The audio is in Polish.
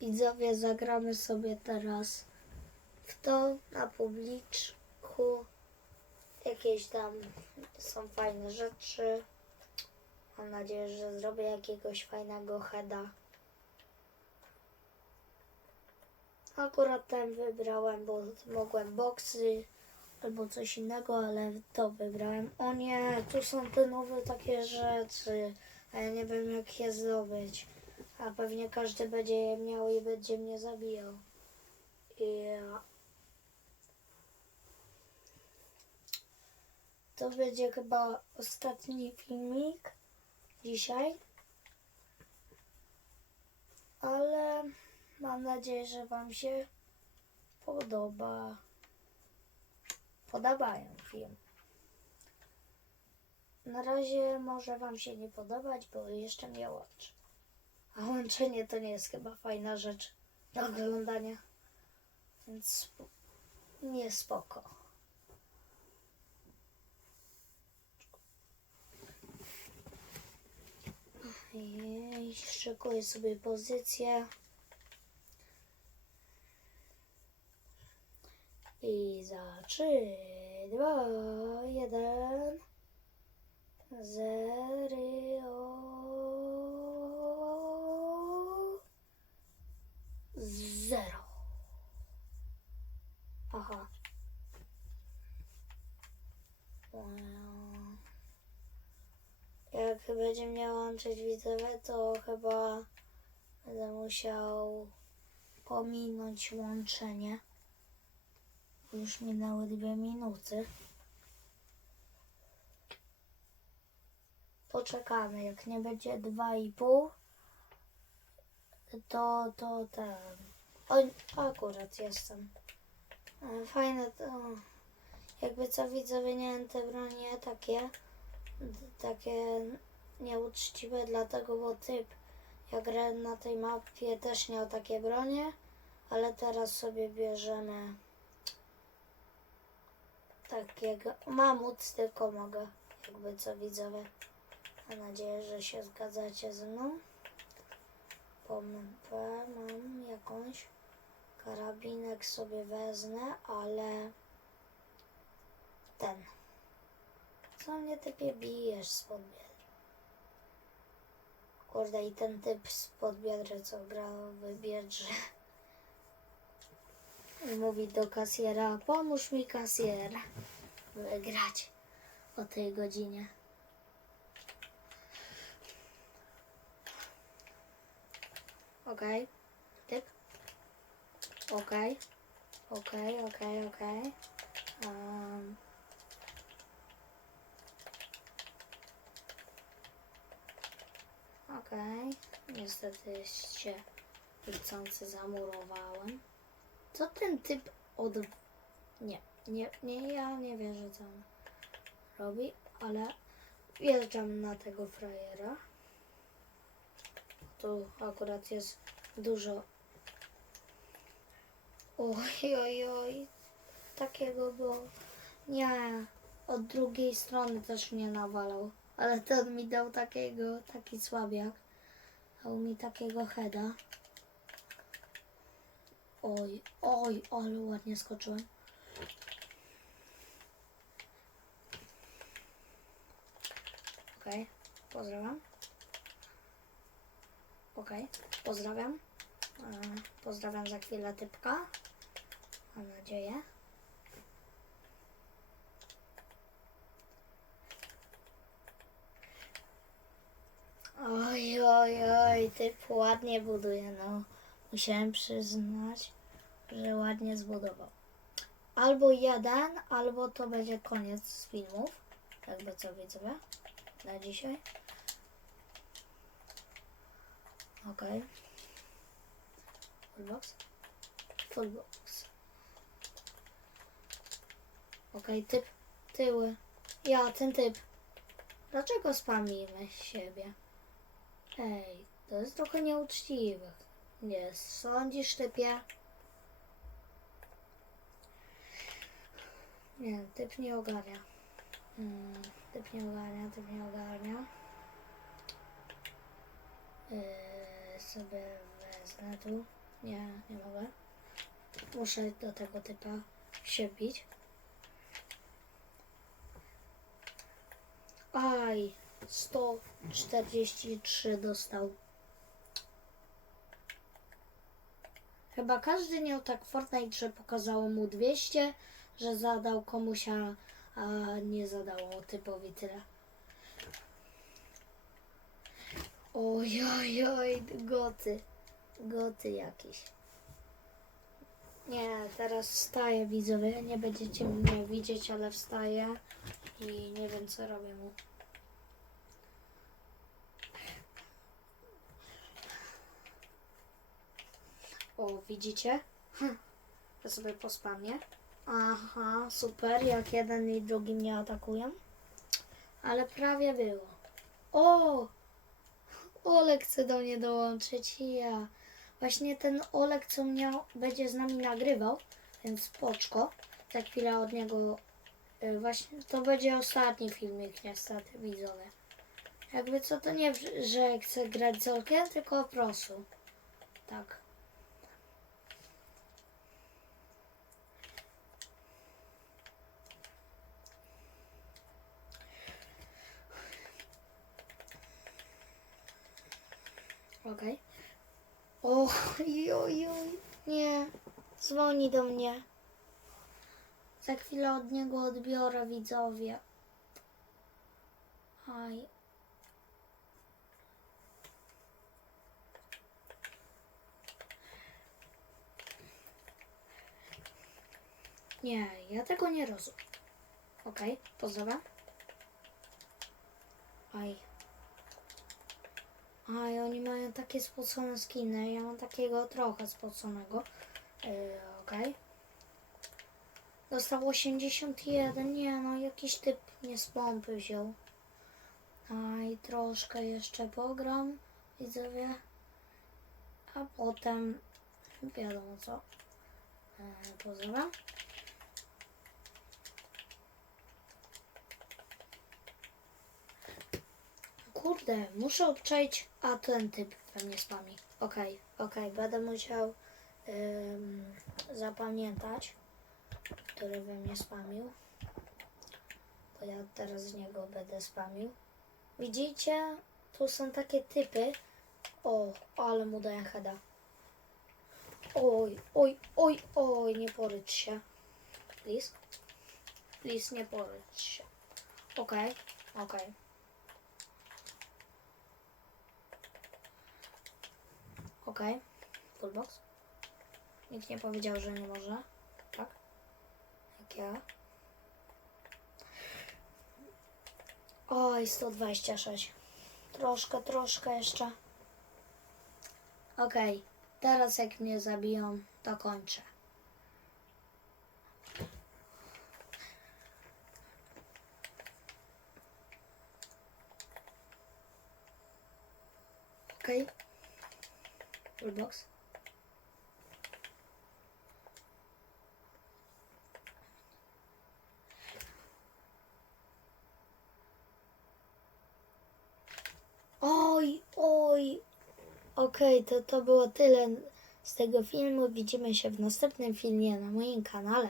widzowie, zagramy sobie teraz w to na publiczku. Jakieś tam są fajne rzeczy. Mam nadzieję, że zrobię jakiegoś fajnego heada. Akurat ten wybrałem, bo mogłem boksy albo coś innego, ale to wybrałem. O nie, tu są te nowe takie rzeczy, a ja nie wiem jak je zdobyć. A pewnie każdy będzie je miał i będzie mnie zabijał. I ja... To będzie chyba ostatni filmik dzisiaj. Ale mam nadzieję, że Wam się podoba. Podobają film. Na razie może Wam się nie podobać, bo jeszcze mnie łączy. A łączenie to nie jest chyba fajna rzecz do oglądania. Więc nie spoko. I szykuję sobie pozycję. I za 3, 2, 1, Jak będzie mnie łączyć widzowie, to chyba będę musiał pominąć łączenie. Już minęły dwie minuty. Poczekamy, jak nie będzie dwa i pół, to, to ten. O, akurat jestem. E, Fajne to. Jakby co widzowie nie te bronie takie, takie nieuczciwe, dlatego bo typ, jak grałem na tej mapie też miał takie bronie, ale teraz sobie bierzemy takiego mamut tylko mogę, jakby co widzowie. Mam nadzieję, że się zgadzacie ze mną. Pompę mam jakąś. Karabinek sobie wezmę, ale ten. Co mnie typie bijesz spod biedry? Kurde i ten typ spod biedry, co grał w Biedrze. Mówi do kasjera, pomóż mi kasjer wygrać o tej godzinie. Okej, typ. Okej, okej, okej, okej. Um, Okej, niestety się chcący zamurowałem. Co ten typ od... Nie, nie, nie, ja nie wierzę, co on robi, ale wjeżdżam na tego frajera. Tu akurat jest dużo... Oj, oj, oj, takiego było... Nie, od drugiej strony też mnie nawalał, ale ten mi dał takiego, taki słabiak. Dał mi takiego heada. Oj, oj, ale ładnie skoczyłem. Okej, pozdrawiam. Okej, pozdrawiam. E, pozdrawiam za chwilę typka. Mam nadzieję. Oj, oj, typ ładnie buduje, no. Musiałem przyznać, że ładnie zbudował. Albo jeden, albo to będzie koniec z filmów. Jakby co widzowie, na dzisiaj. Okej. Full box. Full box. Okej, typ, tyły. Ja, ten typ. Dlaczego spamimy siebie? Ej, to jest trochę nieuczciwe. Nie sądzisz, typie? Nie, typ nie ogarnia. Mm, typ nie ogarnia, typ nie ogarnia. Yy, sobie wezmę tu. Nie, nie mogę. Muszę do tego typa się bić. Aj, 143 dostał. Chyba każdy miał tak Fortnite, że pokazało mu 200, że zadał komuś, a, nie zadało typowi tyle. Oj, oj, oj, goty. Goty jakieś. Nie, teraz wstaję widzowie. Nie będziecie mnie widzieć, ale wstaję i nie wiem co robię mu. O, widzicie? Hm. Ja sobie pospamię. Aha, super, jak jeden i drugi mnie atakują. Ale prawie było. O! Olek chce do mnie dołączyć i ja. Właśnie ten Olek, co mnie będzie z nami nagrywał, więc spoczko. Za chwilę od niego y, właśnie to będzie ostatni filmik niestety widzowie. Jakby co to nie, że chcę grać z Olkiem, tylko po prostu. Tak. Okej. Oj, oj, oj, nie. Dzwoni do mnie. Za chwilę od niego odbiorę widzowie. Aj. Nie, ja tego nie rozumiem. Okej, pozdrawiam. Aj. Aj, oni mają takie spocone skiny. Ja mam takiego trochę spoconego. Yy, Okej. Dostał 81. Nie no, jakiś typ mnie z pompy wziął. Aj, troszkę jeszcze pogram, widzowie. A potem wiadomo co. Yy, pozdrawiam. Kurde, muszę obczaić, a ten typ we mnie spami. Okej, okej, będę musiał ym, zapamiętać, który we mnie spamił. Bo ja teraz z niego będę spamił. Widzicie, tu są takie typy. O, ale mu daję heada. Oj, oj, oj, oj, nie porycz się. Please. Please, nie porycz się. Okej, okej. Okej, full box. Nikt nie powiedział, że nie może. Tak? Jak ja. Oj, 126. Troszkę, troszkę jeszcze. Okej, teraz jak mnie zabiją, to kończę. Okej. Full box. Oj, oj. Okej, to, to było tyle z tego filmu. Widzimy się w następnym filmie na moim kanale.